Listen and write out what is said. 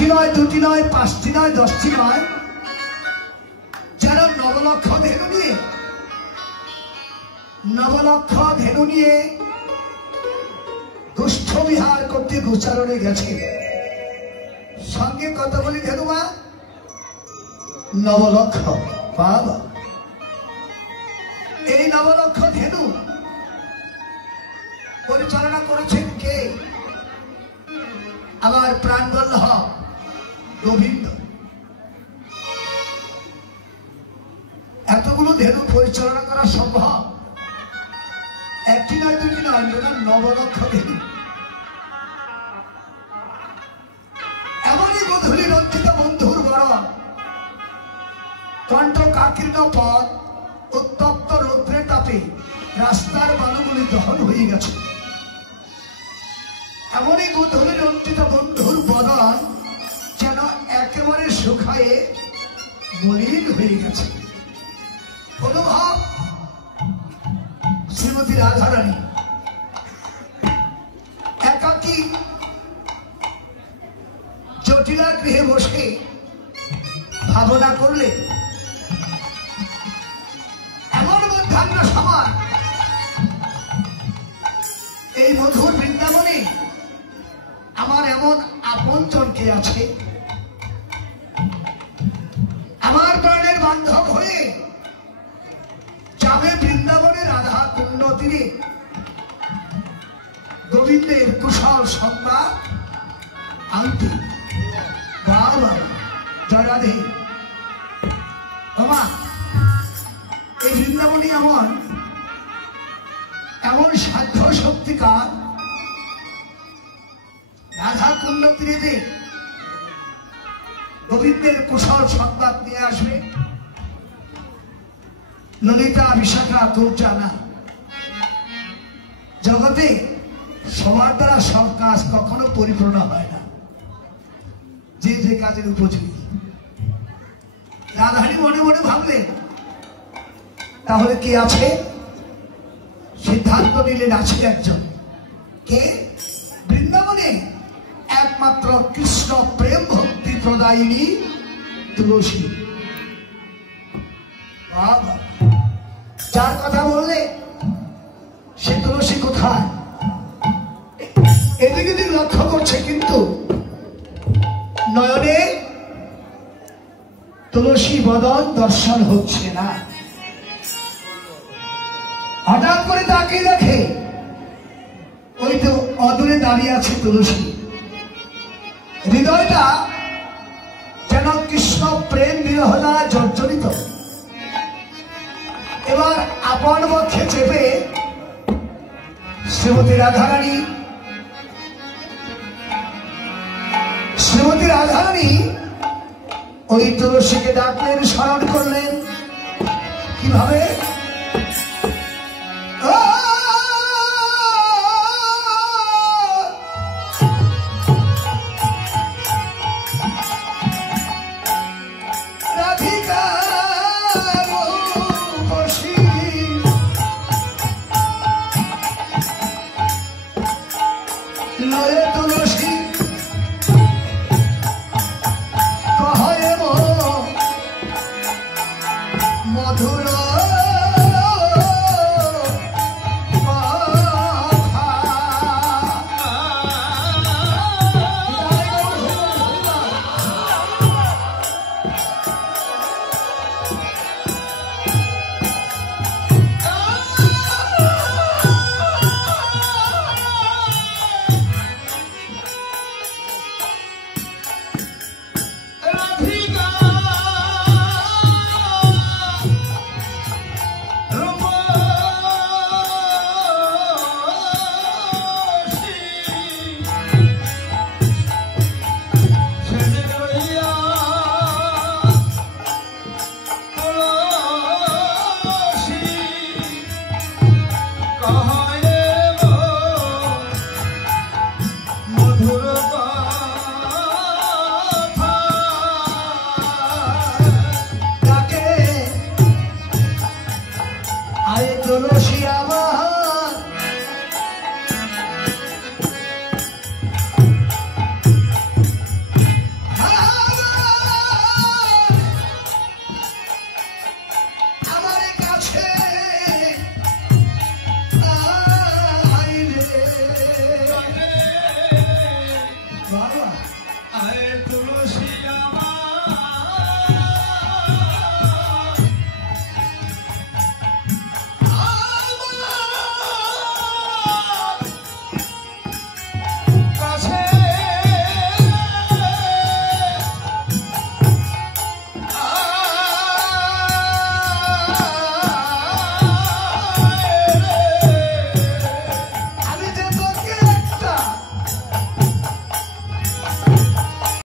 একটি নয়, দুটি নয়, পাঁচটি নয়, 10টি নয়, যারা নবলক্ষ ধেনু নিয়ে দুষ্ট বিহার করতে গোচারণে গেছে। সঙ্গে কতগুলি ধেনু মা? নবলক্ষ। বাবা, এই নবলক্ষ ধেনু পরিচালনা করেছেন কে? আমার প্রাণবল্লভ গোবিন্দ। এতগুলো ধেনু পরিচালনা করা সম্ভব? একটি নয়, দুটি নয়, নবলক্ষ ধেনু। এমনই গধূলি রঞ্জিত বন্ধুর বরণ, কণ্ঠ কাকীর্ণ পথ, উত্তপ্ত রৌদ্রের তাপে রাস্তার বালুগুলি দহন হয়ে গেছে। এমনই গধূলি রঞ্জিত বন্ধুর বদন যেন একেবারে শুকায়ে মলিন হয়ে গেছে। অনুভব শ্রীমতী রাধারানী একাকী জটিলা গৃহে বসে ভাবনা করলে। এমন মধ্যাহ্ন সময় এই মধুর বৃন্দাবনে আমার এমন আপনজন কে আছে? আমার প্রাণের বান্ধব হয়ে যাবে বৃন্দাবনে রাধা কুণ্ড তীরে গোবিন্দের কুশল সংবাদ আনতে। বাবা, জয় রাধে। বাবা, এই বৃন্দাবনে এমন সাধ্য শক্তিকার রাধা কুণ্ড তীরে গোবিন্দের কুশল সংবাদ নিয়ে আসবে। ললিতা, বিশাখা, দুর্জানা, জগতে সবার দ্বারা সব কাজ কখনো পরিপূর্ণ হয় না, যে যে কাজের উপযোগী। রাধারানী মনে মনে ভাবলেন, তাহলে কি আছে? সিদ্ধান্ত নিলেন আছে একজন। কে? বৃন্দাবনে একমাত্র কৃষ্ণ প্রেম ভক্তি প্রদায়িনী তুলসী। যার কথা বললে সে তুলসী কোথায়? এদিকে দিক লক্ষ্য করছে, কিন্তু নয়নে তুলসী বদন দর্শন হচ্ছে না। হঠাৎ করে তাকিয়ে দেখে ওই তো অদূরে দাঁড়িয়ে আছে তুলসী। হৃদয়টা যেন কৃষ্ণ প্রেম বিরহ দ্বারা জর্জরিত। এবার আপন বক্ষে চেপে শ্রীমতী রাধারানী ওই তুলসীকে ডাকলেন, স্মরণ করলেন। কিভাবে? লয়ে তুলসী